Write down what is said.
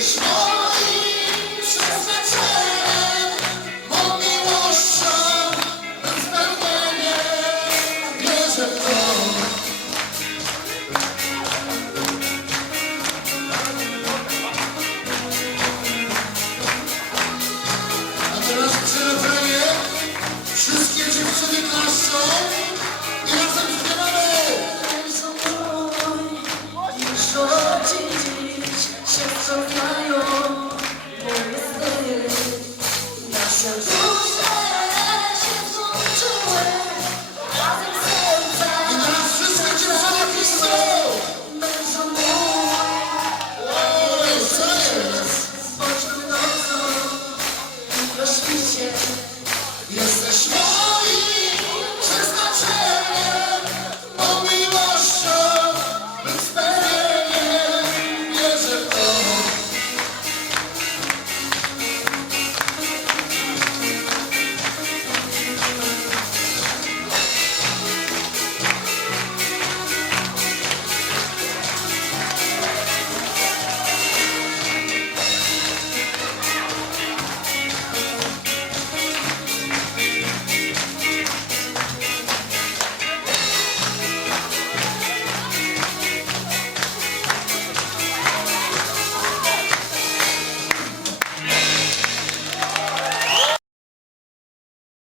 Krishna.